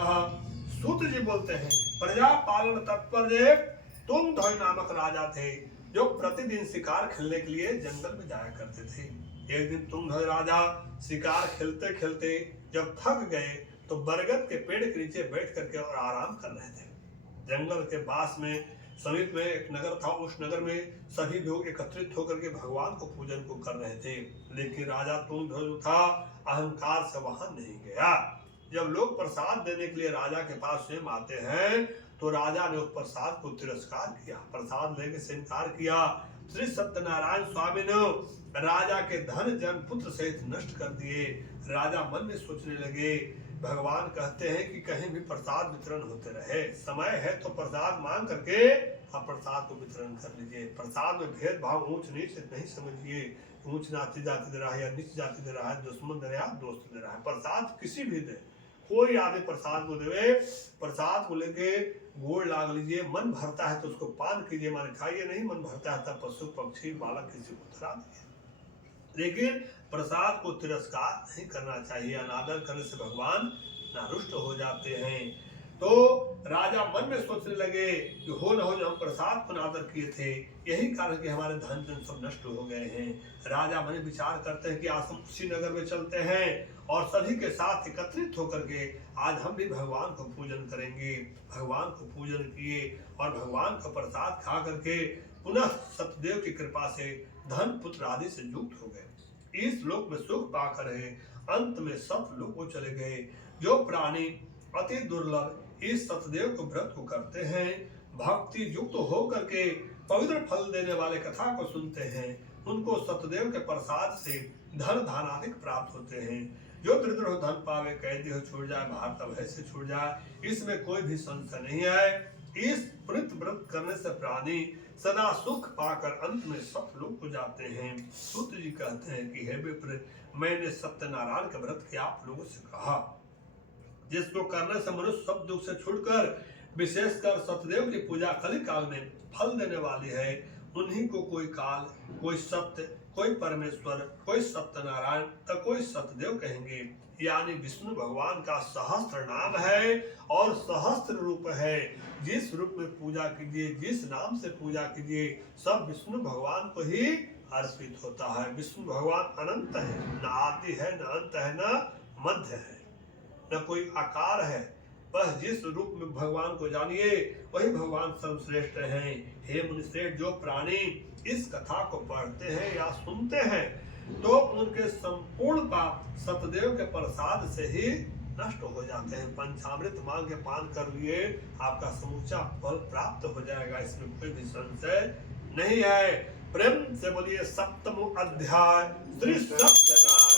सूत जी बोलते हैं, प्रजा पालन तत्पर तुम ध्वज नामक राजा थे जो प्रतिदिन शिकार खेलने के लिए जंगल में जाया करते थे। एक दिन तुम ध्वज राजा शिकार खेलते खेलते जब थक गए तो बरगद के पेड़ के नीचे बैठ करके और आराम कर रहे थे। जंगल के पास में समीप में एक नगर था। उस नगर में सभी लोग एकत्रित होकर के भगवान को पूजन को कर रहे थे, लेकिन राजा तुम ध्वज था अहंकार से वहां नहीं गया। जब लोग प्रसाद देने के लिए राजा के पास स्वयं आते हैं तो राजा ने उस प्रसाद को तिरस्कार किया, प्रसाद लेने से इनकार किया। श्री सत्यनारायण स्वामी ने राजा के धन जन पुत्र सहित नष्ट कर दिए। राजा मन में सोचने लगे, भगवान कहते हैं कि कहीं भी प्रसाद वितरण होते रहे, समय है तो प्रसाद मांग करके आप प्रसाद को वितरण कर लीजिए। प्रसाद में भेदभाव ऊंच नीच नहीं समझिए, ऊंच जाति दे रहा है या नीच जाति दे रहा है, दुश्मन दे रहा है दोस्त दे रहा है, प्रसाद किसी भी दे, कोई आदमी प्रसाद को देवे, प्रसाद को लेके गोड़ लाग लीजिए। मन भरता है तो उसको पान कीजिए, माने खाइए नहीं, मन भरता है तब पशु पक्षी बालक किसी को खिला दीजिए, लेकिन प्रसाद को तिरस्कार नहीं करना चाहिए। अनादर करने से भगवान नारुष्ट हो जाते हैं। तो राजा मन में सोचने लगे कि हो न हो जो हम प्रसाद को अनादर किए थे, यही कारण कि हमारे धन जन सब नष्ट हो गए हैं। राजा मन विचार करते हैं कि आज हम उसी नगर में चलते हैं और सभी के साथ एकत्रित होकर के आज हम भी भगवान को पूजन करेंगे। भगवान को पूजन किए और भगवान का प्रसाद खा करके पुनः सत्यदेव की कृपा से धन पुत्र आदि से युक्त हो गए। इस लोक में सुख पाकर अंत में सत लोक को चले गए। जो प्राणी अति दुर्लभ इस सतदेव को व्रत को करते हैं, भक्ति युक्त होकर के पवित्र फल देने वाले कथा को सुनते हैं, उनको सतदेव के प्रसाद से धन धानाधिक प्राप्त होते हैं। जो दरिद्र हो धन पावे, कैदी हो छूट जाए, भारत भय से छूट जाए, इसमें कोई भी संशय नहीं है। इस पुनित व्रत करने से प्राणी सदा सुख पाकर अंत में सतलोक को जाते हैं। सूत जी कहते हैं कि हे विप्र, मैंने सत्यनारायण का व्रत किया आप लोगों से कहा, जिसको करने से मनुष्य सब दुख से छूटकर विशेषकर सतदेव की पूजा कलिकाल में फल देने वाली है। उन्हीं को कोई काल, कोई सत्य, कोई परमेश्वर, कोई सत्यनारायण तो कोई सतदेव कहेंगे। यानी विष्णु भगवान का सहस्त्र नाम है और सहस्त्र रूप है। जिस रूप में पूजा कीजिए, जिस नाम से पूजा कीजिए, सब विष्णु भगवान को ही अर्पित होता है। विष्णु भगवान अनंत है, न आदि है, न अंत है, न मध्य है, न कोई आकार है। बस जिस रूप में भगवान को जानिए वही भगवान सर्वश्रेष्ठ हैं। हे मुनिश्रेष्ठ, जो प्राणी इस कथा को पढ़ते हैं या सुनते हैं तो उनके संपूर्ण पाप सतदेव के प्रसाद से ही नष्ट हो जाते हैं। पंचामृत मांग के पान कर लिए आपका समूचा फल प्राप्त हो जाएगा, इसमें कोई भी संशय नहीं है। प्रेम से बोलिए सप्तम अध्याय श्री सत्यनारायण।